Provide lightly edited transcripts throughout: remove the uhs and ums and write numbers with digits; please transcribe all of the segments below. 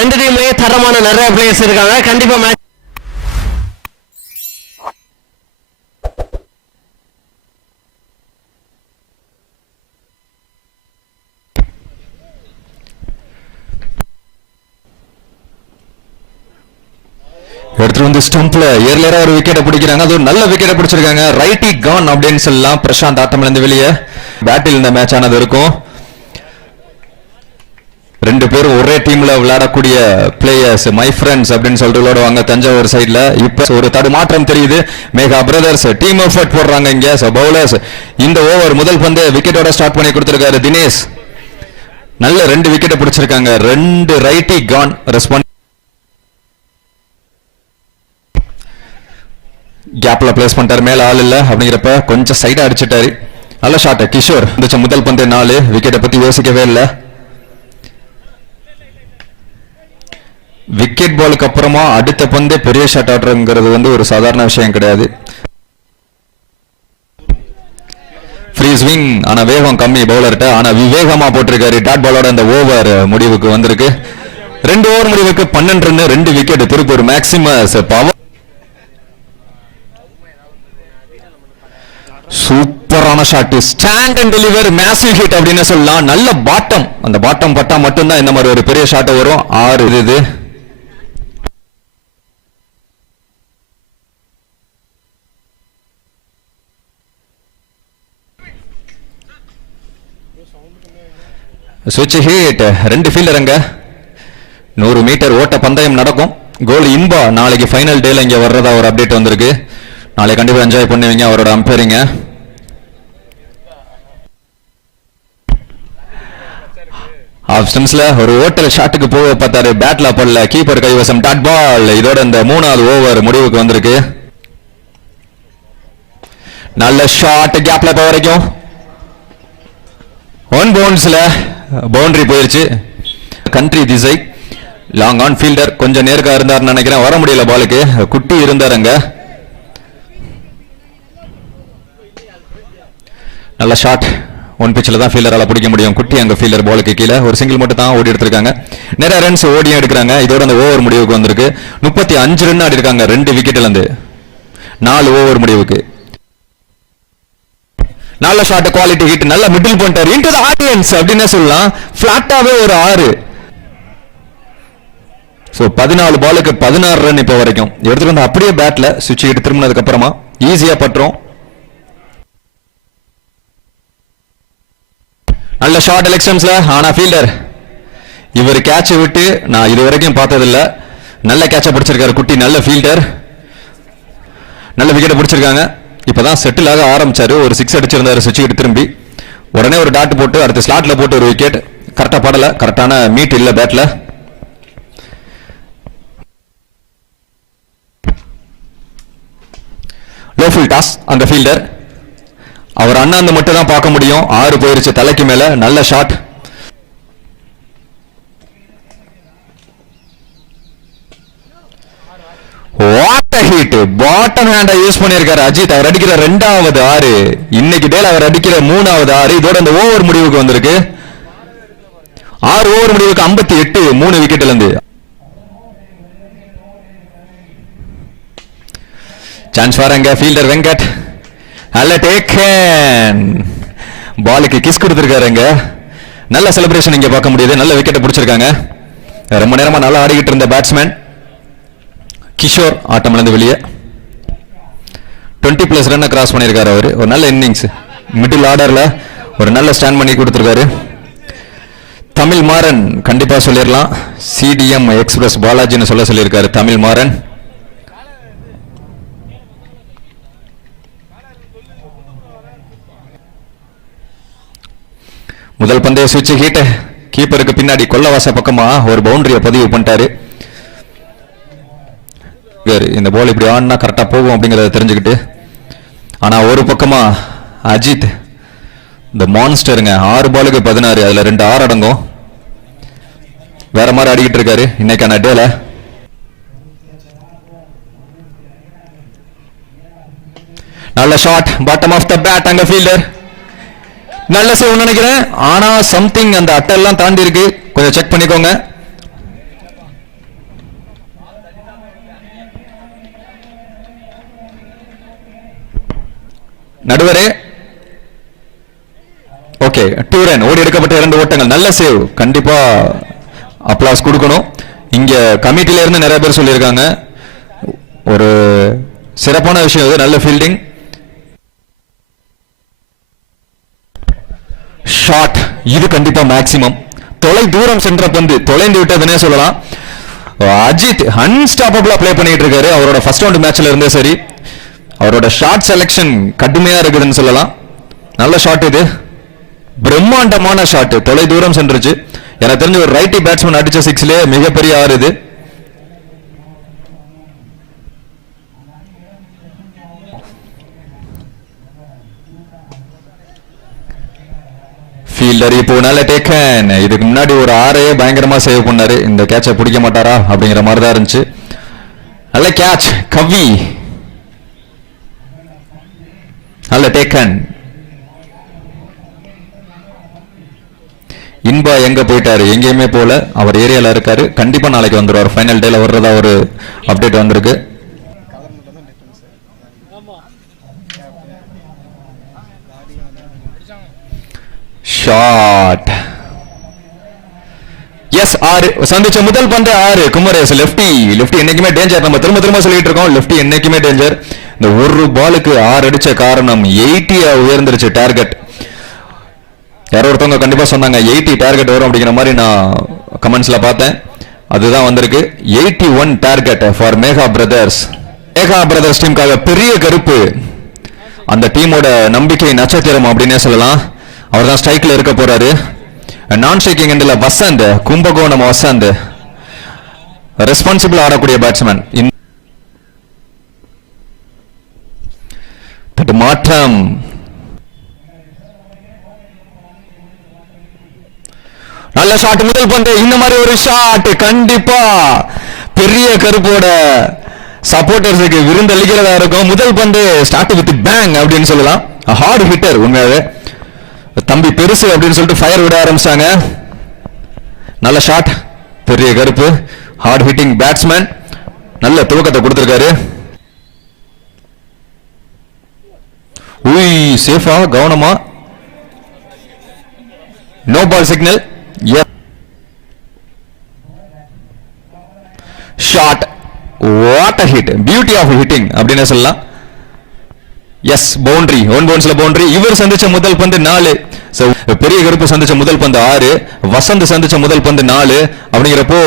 ரெண்டு டீம்லயே தரமான நிறைய பிளேயர்ஸ் இருக்காங்க. கண்டிப்பா மேட்ச் எடுத்துட்டு வந்து ஸ்டம்ப்ல ஏர்லியரா ஒரு விக்கெட்டை பிடிக்கிறாங்க. அது ஒரு நல்ல விக்கெட்டை பிடிச்சிருக்காங்க. ரைட்டி கான் அப்படின்னு சொல்லலாம். பிரசாந்த் ஆட்டம்ல இருந்து வெளியே பேட்டில் இந்த மேட்ச் ஆனது இருக்கும். ரெண்டு பேரும் ஒரே டீம்ல விளையாடக்கூடிய பிளேயர்ஸ், மை ஃப்ரெண்ட்ஸ் அப்படின்னு சொல்லிட்டு விளையாடுவாங்க தஞ்சாவூர் சைட்ல. இப்ப ஒரு தடுமாற்றம் தெரியுது. மேகா பிரதர்ஸ் டீம் எஃபர்ட் போடுறாங்க இங்க. பவுலர்ஸ் இந்த ஓவர் முதல் பந்து விக்கெட்டோட ஸ்டார்ட் பண்ணி கொடுத்திருக்காரு தினேஷ். நல்ல ரெண்டு விக்கெட்டை பிடிச்சிருக்காங்க. ரெண்டு ரைட்டி கான் ரெஸ்பான்ஸ் கேப்ல பிளேஸ் பண்ணிட்டாரு. மேல ஆள் இல்ல அப்படிங்கிறப்ப கொஞ்சம் சைடா அடிச்சுட்டாரு. நல்ல ஷாட் கிஷோர். முதல் பந்து 4 விக்கெட்டை பத்தி யோசிக்கவே இல்லை. விக்கெட் பாலுக்கு அப்புறமா அடுத்த பந்து பெரிய ஷாட் ஆடுறதுங்கிறது வந்து ஒரு சாதாரண விஷயம் கிடையாது. ஃப்ரீ ஸ்விங் ஆனா வேகம் கம்மி பவுலர்கிட்ட. ஆனா விவேகமா போட்டிருக்காரு. டாட் பாலோட அந்த ஓவர் முடிவுக்கு வந்திருக்கு. 2 ஓவர் முடிவுக்கு 12 run 2 wicket. Tiruppur maximus power. சூப்பரான shot. Stand and deliver massive hit அப்படின்னு சொல்லலாம். நல்ல பாட்டம். அந்த பாட்டம் பட்டா மட்டும்தான் இந்த மாதிரி ஒரு பெரிய ஷாட் வரும். 6 இது. சுவிட்ச் ஹிட். 2 ஃபீல்டர் அங்க. 100 மீட்டர் ஓட்ட பந்தயம் நடக்கும். கோல் இன்பா நாளைக்கு ஃபைனல் டேல இங்க வர்றதா ஒரு அப்டேட் வந்திருக்கு. நாளைக்கு கண்டிப்பா என்ஜாய் பண்ணுவீங்க அவரோட அம்பேரிங்க. ஆஃப் ஸ்டம்ஸ்ல ஒரு ஓட்டல் ஷாட்டுக்கு போக பார்த்தாரு. பேட்ல படல. கீப்பர் கைவசம். Dot ball. இதோட இந்த 3வது ஓவர் முடிவுக்கு வந்திருக்கு. நல்ல ஷாட் கேப்ல போக வரைக்கும் 1 பவுன்ஸ்ல பவுண்டரி போயிருச்சு. கண்ட்ரி திசை. லாங் ஆன் ஃபீல்டர் கொஞ்சம் நேர்கா இருந்தார் நினைக்கிறேன். வர முடியல பாலுக்கு. குட்டி இருந்தார் அங்க. நல்ல ஷாட். 1 பிச்சில் தான் ஃபீல்டரால பிடிக்க முடியும். குட்டி அங்க ஃபீல்டர் பாலுக்கு கீழே ஒரு சிங்கிள் மட்டும் தான் ஓடி எடுத்திருக்காங்க. நிறைய ரன்ஸ் ஓடியும் எடுக்கிறாங்க. இதோட அந்த ஓவர் முடிவுக்கு வந்திருக்கு. 35 ரன் ஆடி இருக்காங்க 2 விக்கெட்ல இருந்து. 4 ஓவர் முடிவுக்கு. நல்ல ஷாட் குவாலிட்டி ஹிட். நல்ல மிடில் பண்ணிட்டார். இன்டு தி ஆடியன்ஸ் அப்படின்னு சொல்லலாம். பிளாட்டாவே ஒரு 6. சோ 14 பாலுக்கு 16 ரன் இப்ப வரைக்கும் எடுத்துட்டு வந்து அப்படியே பேட்ல சுவிட்ச் ஹிட் திரும்பினதுக்கு அப்புறமா ஈஸியா பண்றோம். நல்ல ஷாட் எலெக்ஷன்ஸ்ல. ஆனா ஃபீல்டர் இவர் கேட்ச் விட்டு நான் இது வரைக்கும் பார்த்ததில்ல. நல்ல கேட்ச பிடிச்சிருக்காரு குட்டி. நல்ல ஃபீல்டர். நல்ல விக்கெட் பிடிச்சிருக்காங்க. இப்பதான் செட்டில் ஆக ஆரம்பிச்சாரு. ஒரு 6 அடிச்சிருந்தாரு சுவிட்ச் ஹிட் திரும்பி. உடனே ஒரு டாட் போட்டு அடுத்த ஸ்லாட்ல போட்டு ஒரு விக்கெட். கரெக்டா படல. கரெக்டான மீட் இல்ல பேட்ல. லோ ஃபுல் டாஸ் அந்த ஃபீல்டர். அவர் அண்ணாந்து மட்டும் தான் பார்க்க முடியும். 6 போயிருச்சு தலைக்கு மேல. நல்ல shot. What a hit. Bottom ஹேண்ட யூஸ் பண்ணியிருக்காரு அஜித். அவர் அடிக்கிற 2வது 6. இன்னைக்கு டேல அவர் அடிக்கிற 3வது 6. இதோட அந்த ஓவர் முடிவுக்கு வந்திருக்கு. 6 ஓவர் முடிவுக்கு 58 3 விக்கெட்ல இருந்து. சான்ஸ் வராங்க. ஃபீல்டர் வெங்கட். நல்ல டேக்கன். பாலுக்கு கிஸ் கொடுத்திருக்காருங்க. நல்ல செலிப்ரேஷன் இங்க பார்க்க முடியுது. நல்ல விக்கெட்டை பிடிச்சிருக்காங்க. ரொம்ப நேரமா நல்லா ஆடிக்கிட்டு இருந்த பேட்ஸ்மேன் கிஷோர் ஆட்டம் இழந்து வெளியே. 20+ ரன் கிராஸ் பண்ணியிருக்காரு அவரு. ஒரு நல்ல இன்னிங்ஸ். மிடில் ஆர்டர்ல ஒரு நல்ல ஸ்டாண்ட் பண்ணி கொடுத்திருக்காரு. தமிழ் மாறன் கண்டிப்பா சொல்லிடலாம். சிடிஎம் எக்ஸ்பிரஸ் பாலாஜின்னு சொல்லியிருக்காரு தமிழ் மாறன். முதல் பந்தய சுவிட்ச் ஹிட். கீப்பருக்கு பின்னாடி கொல்லவாச பக்கமா ஒரு பவுண்டரியை பதிவு பண்ணிட்டாரு. இந்த பால் இப்படி ஆடினா கரெக்டா போகும் அப்படிங்கறத தெரிஞ்சுக்கிட்டு. ஆனா ஒரு பக்கமா அஜித் இந்த மான்ஸ்டருங்க. 6 பாலுக்கு 16. அதுல 2 6 அடங்கும். வேற மாதிரி ஆடிக்கிட்டு இருக்காரு இன்னைக்கான டேல. நல்ல shot. Bottom of the bat அங்க ஃபீல்டர். நல்ல சேவ் நினைக்கிறேன். ஆனா சம்திங் அந்த அட்டெல்லாம் தாண்டி இருக்கு. கொஞ்சம் செக் பண்ணிக்கோங்க. நடுவரே ஓகே 2 ரன் ஓடி எடுக்கப்பட்ட 2 ஓட்டங்கள் நல்ல சேவ் கண்டிப்பா அப்ளாஸ் கொடுக்கணும் இங்க கமிட்டில இருந்து நிறைய பேர் சொல்லியிருக்காங்க ஒரு சிறப்பான விஷயம் இது நல்ல ஃபீல்டிங் ஷாட் இது கண்டிப்பா மேக்ஸிமம் தொலை தூரம் சென்ற பந்து தொலைந்து விட்டதுன்னே சொல்லலாம் அஜித் அன்ஸ்டாப்பபிளா ப்ளே பண்ணிட்டு இருக்காரு அவரோட ஃபர்ஸ்ட் ரவுண்ட் மேட்ச்ல இருந்தே சரி அவரோட ஷாட் செலக்ஷன் கடுமையா இருக்குதுன்னு சொல்லலாம் நல்ல ஷாட் இது பிரம்மாண்டமான ஷாட் தொலை தூரம் சென்றுச்சு எனக்கு தெரிஞ்ச ஒரு ரைட்டி பேட்ஸ்மேன் அடிச்ச 6லே மிகப்பெரிய ஆறு இது ஃபீல்டர் இப்போ நல்ல டேக்கன் இதுக்கு முன்னாடி ஒரு ஆறையே பயங்கரமா சேவ் பண்ணாரு இந்த கேட்சை பிடிக்க மாட்டாரா அப்படிங்கிற மாதிரி தான் இருந்துச்சு நல்ல கேட்ச் கவி நல்ல டேக்கன் இன்பா எங்க போயிட்டாரு எங்கேயுமே போல அவர் ஏரியால இருக்காரு கண்டிப்பா நாளைக்கு வந்துருவார் ஃபைனல் டேல வர்றதா ஒரு அப்டேட் வந்திருக்கு ஷாட் எஸ் ஆறு சந்திச்ச முதல் பந்து ஆறு குமரேஸ் லெஃப்டி என்னைக்குமே டேஞ்சர் நம்ம திரும்ப சொல்லிட்டு இருக்கோம் லெஃப்டி என்னைக்குமே டேஞ்சர் இந்த ஒரு பாலுக்கு 6 அடிச்ச காரணம் 80 உயர்ந்துருச்சு டார்கெட் யாரோ ஒருத்தவங்க கண்டிப்பா சொன்னாங்க 80 டார்கெட் வரும் அப்படிங்கிற மாதிரி நான் கமெண்ட்ஸ்ல பார்த்தேன் அதுதான் வந்திருக்கு 81 டார்கெட் ஃபார் மேகா பிரதர்ஸ் டீமுக்காக பெரிய கருப்பு அந்த டீமோட நம்பிக்கை நட்சத்திரம் அப்படின்னே சொல்லலாம் அவர் தான் ஸ்ட்ரைக்ல இருக்க போறாரு நான் ஸ்ட்ரைக்கிங் எண்ட்ல வசந்த் கும்பகோணம் வசந்த் ரெஸ்பான்சிபிள் ஆடக்கூடிய பேட்ஸ்மேன் மாற்றம் நல்ல ஷாட் முதல் பந்து இந்த மாதிரி ஒரு ஷாட் கண்டிப்பா பெரிய கருப்போட சப்போர்ட்டர்ஸுக்கு விருந்தளிக்கிறதா இருக்கும் முதல் பந்து ஸ்டார்ட் வித் பேங் அப்படின்னு சொல்லலாம் ஹார்ட் ஹிட்டர் உண்மையாவே தம்பி பெருசு அப்படின்னு சொல்லிட்டு ஃபயர் விட ஆரம்பிச்சாங்க நல்ல ஷாட் பெரிய கருப்பு ஹார்ட் ஹிட்டிங் பேட்ஸ்மேன் நல்ல துவக்கத்தை கொடுத்திருக்காரு சேஃபா கவனமா no ball signal shot what a hit beauty of hitting அப்படின்னு சொல்லலாம் எஸ் பவுண்டரி ஒன் பவுன்ஸ்ல பவுண்டரி இவர் சந்திச்ச முதல் பந்து 4 பெரிய கருப்பு சந்திச்ச முதல் பந்து 6 வசந்த் சந்திச்ச முதல் பந்து 4 அப்படிங்கிறப்போ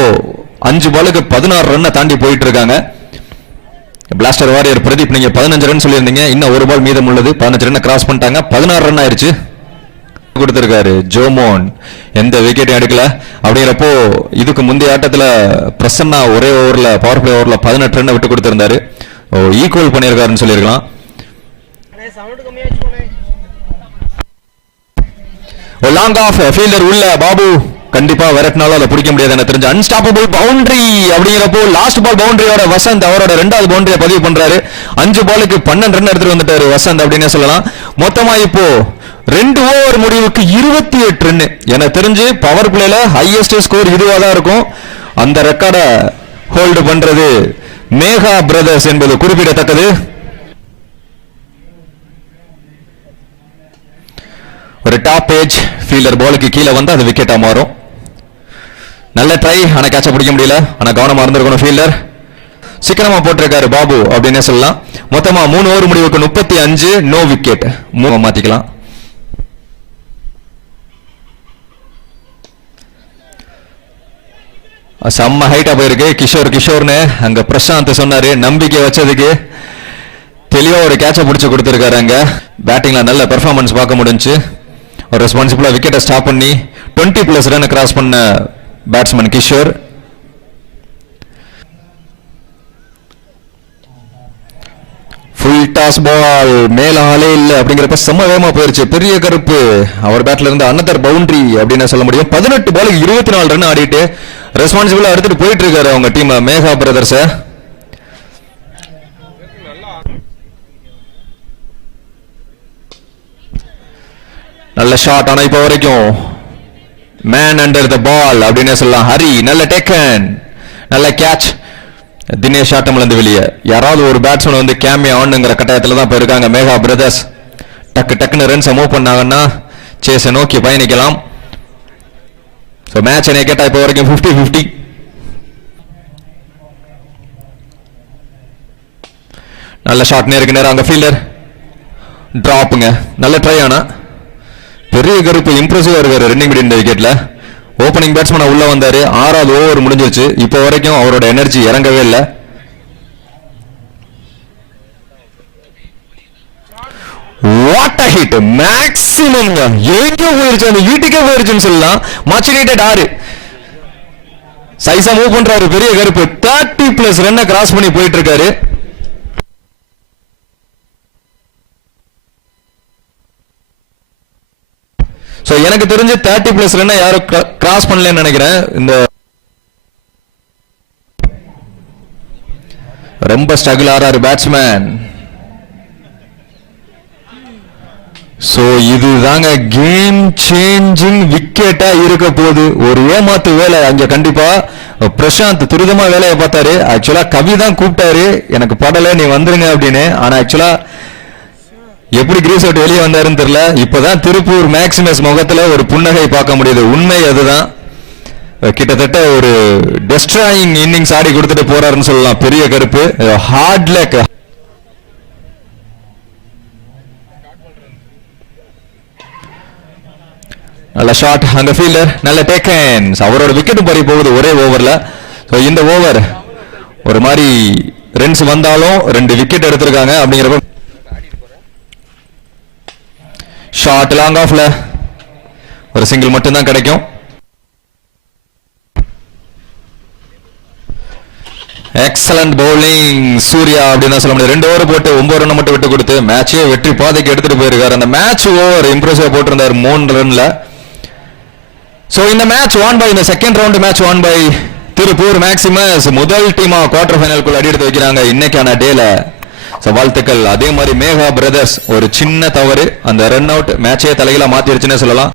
5 பாலுக்கு 16 ரன்னை தாண்டி போயிட்டு இருக்காங்க பிளாஸ்டர் வாரியர் பிரதீப் நீங்க 15 ரன் சொல்லியிருந்தீங்க இன்னும் ஒரு பால் மீதம் உள்ளது 15 ரன் கிராஸ் பண்ணிட்டாங்க 16 ரன் ஆயிருச்சு கொடுத்திருக்காரு ஜோமோன் எந்த விக்கெட்டும் எடுக்கல அப்படிங்கிறப்போ இதுக்கு முந்தைய ஆட்டத்துல பிரசன்னா ஒரே ஓவர்ல பவர் பிளே ஓவர்ல 18 ரன் விட்டு கொடுத்திருந்தாரு ஈக்குவல் பண்ணியிருக்காருன்னு சொல்லியிருக்கலாம் லாங் ஆஃப் ஃபீல்டர் உள்ள பாபு கண்டிப்பா விரட்டினாலும் அதை பிடிக்க முடியாது எனக்கு தெரிஞ்ச அன்ஸ்டாப்பபிள் பவுண்டரி அப்படிங்கிறப்போ லாஸ்ட் பால் பவுண்டரியோட வசந்த் அவரோட 2வது பவுண்டரியை பதிவு பண்றாரு 5 பாலுக்கு 12 ரன் எடுத்துட்டு வந்துட்டாரு வசந்த் அப்படின்னு சொல்லலாம் மொத்தமா இப்போ 2 ஓவர் முடிவுக்கு 28 ரன் எனக்கு தெரிஞ்சு பவர் பிளேல ஹையஸ்ட் ஸ்கோர் இதுவா தான் இருக்கும் அந்த ரெக்கார்டை ஹோல்டு பண்றது மேகா பிரதர்ஸ் என்பது குறிப்பிடத்தக்கது ஒரு டாப் ஏஜ் ஃபீல்டர் பாலுக்கு கீழே வந்து அது விக்கெட்டா மாறும் நல்ல ட்ரை ஆனா கேட்ச பிடிக்க முடியல ஆனா கவனமா இருந்திருக்கணும் ஃபீல்டர் சீக்கிரமா போட்டிருக்காரு பாபு அப்படின்னு சொல்லலாம் மொத்தமா 3 ஓவர் முடிவுக்கு 35 நோ விக்கெட் மாத்திக்கலாம் செம்ம ஹைட்டா போயிருக்கு கிஷோர்னு அங்க பிரசாந்த் சொன்னாரு நம்பிக்கை வச்சதுக்கு தெளிவா ஒரு கேட்ச பிடிச்சு கொடுத்திருக்காரு அங்க பேட்டிங்ல நல்ல பெர்ஃபார்மன்ஸ் பார்க்க முடிஞ்சு ஒரு ரெஸ்பான்சிபிளா விக்கெட்டை ஸ்டாப் பண்ணி 20+ ரன் கிராஸ் பண்ண batsman Kishore full toss ball மேல ஆளே இல்ல அப்படிங்கிறப்ப செம்ம வேகமா போயிருச்சு பெரிய கருப்பு அவர் பேட்ல இருந்து அனதர் பவுண்டரி அப்படின்னு சொல்ல முடியும் 18 பாலுக்கு 24 ரன் ஆடிட்டு ரெஸ்பான்சிபிளா எடுத்துட்டு போயிட்டு இருக்காரு அவங்க டீம் மேகா பிரதர்ஸ் நல்ல ஷாட் ஆனா இப்ப வரைக்கும் மேன் அண்டர் த பால் அப்படின்னு சொல்லலாம் ஹரி நல்ல டேக்கன் நல்ல கேட்ச் தினேஷ் ஆட்டம்ல இருந்து வெளியே யாராவது ஒரு பேட்ஸ்மேன் வந்து கேமே ஆனுங்கிற கட்டாயத்துல தான் இப்ப இருக்காங்க மேகா பிரதர்ஸ் டக்குன்னு ரன்ஸ் மூவ் பண்ணாங்கன்னா சேஸை நோக்கி பயணிக்கலாம். ஸோ மேட்ச் என்னை கேட்டா இப்போ வரைக்கும் 50-50. நல்ல ஷாட் நேருக்கு நேரம் அங்க ஃபீல்டர் டிராப்புங்க. நல்ல ட்ரை ஆனா பெரிய கருப்பு இம்ப்ரெசிவா இருக்காரு ரன்னிங் மிட் இந்த விக்கெட்ல. ஓப்பனிங் பேட்ஸ்மேன் உள்ள வந்தாரு. 6வது ஓவர் முடிஞ்சிருச்சு. இப்போ வரைக்கும் அவரோட எனர்ஜி இறங்கவே இல்லை. What a hit maximum. எங்கேயோ போயிருச்சு, அந்த வீட்டுக்கே போயிருச்சுன்னு சொல்லலாம். Much needed 6. சைஸா மூவ் பண்றாரு பெரிய கருப்பு. 30+ ரன்னை கிராஸ் பண்ணி போயிட்டு இருக்காரு. சோ எனக்கு தெரிஞ்சு 30+ ரன்னை யாரும் கிராஸ் பண்ணலன்னு நினைக்கிறேன். இந்த ரொம்ப ஸ்ட்ரகிள் ஆறாரு பேட்ஸ்மேன். சோ இதுதாங்க கேம் சேஞ்சிங் விக்கெட்டா இருக்க போகுது. ஒரு ஏமாத்து வேலை அங்க கண்டிப்பா. பிரசாந்த் துரிதமா வேலையை பார்த்தாரு. ஆக்சுவலா கவி தான் கூப்பிட்டாரு, எனக்கு படல நீ வந்துருங்க அப்படின்னு. ஆனா ஆக்சுவலா எப்படி கிரீஸ் அவுட் வெளியே வந்தாருன்னு தெரியல. இப்பதான் திருப்பூர் மேக்சிமஸ் முகத்துல ஒரு புன்னகை பார்க்க முடியுது. உண்மை அதுதான். கிட்டத்தட்ட ஒரு டெஸ்ட்ராயிங் இன்னிங்ஸ் ஆடி கொடுத்துட்டு போறாருன்னு சொல்லலாம் பெரிய கருப்பு. Hard luck. நல்ல ஷாட் அங்க ஃபீல்டர். நல்ல டேக்கன்ஸ். அவரோட விக்கெட்டும் பறி போகுது ஒரே ஓவர்ல. ஸோ இந்த ஓவர் ஒரு மாதிரி ரன்ஸ் வந்தாலும் 2 விக்கெட் எடுத்திருக்காங்க அப்படிங்கிறப்ப ஷாட் லாங் ஆஃப்ல ஒரு சிங்கிள் மட்டும் தான் கிடைக்கும். எக்ஸலண்ட் பவுலிங் சூர்யா அப்படின்னு சொல்ல முடியாது. 2 ஓவர் போட்டு 9 ரன் மட்டும் விட்டு கொடுத்து மேட்சே வெற்றி பாதைக்கு எடுத்துட்டு போயிருக்காரு. அந்த மேட்ச் ஓவர் இம்ப்ரெசிவா போட்டிருந்தார் 3 ரன்ல. சோ இந்த மேட்ச் வான் பை, இந்த second round match won by Tiruppur Maximus. முதல் டீமா குவார்டர் ஃபைனலுக்குள்ள அடி எடுத்து வைக்கிறாங்க இன்னைக்கான டேல. வாழ்த்துக்கள். அதே மாதிரி மேகா பிரதர்ஸ் ஒரு சின்ன தவறு, அந்த ரன் அவுட் மேட்சே தலையில மாத்திருச்சுன்னு சொல்லலாம்.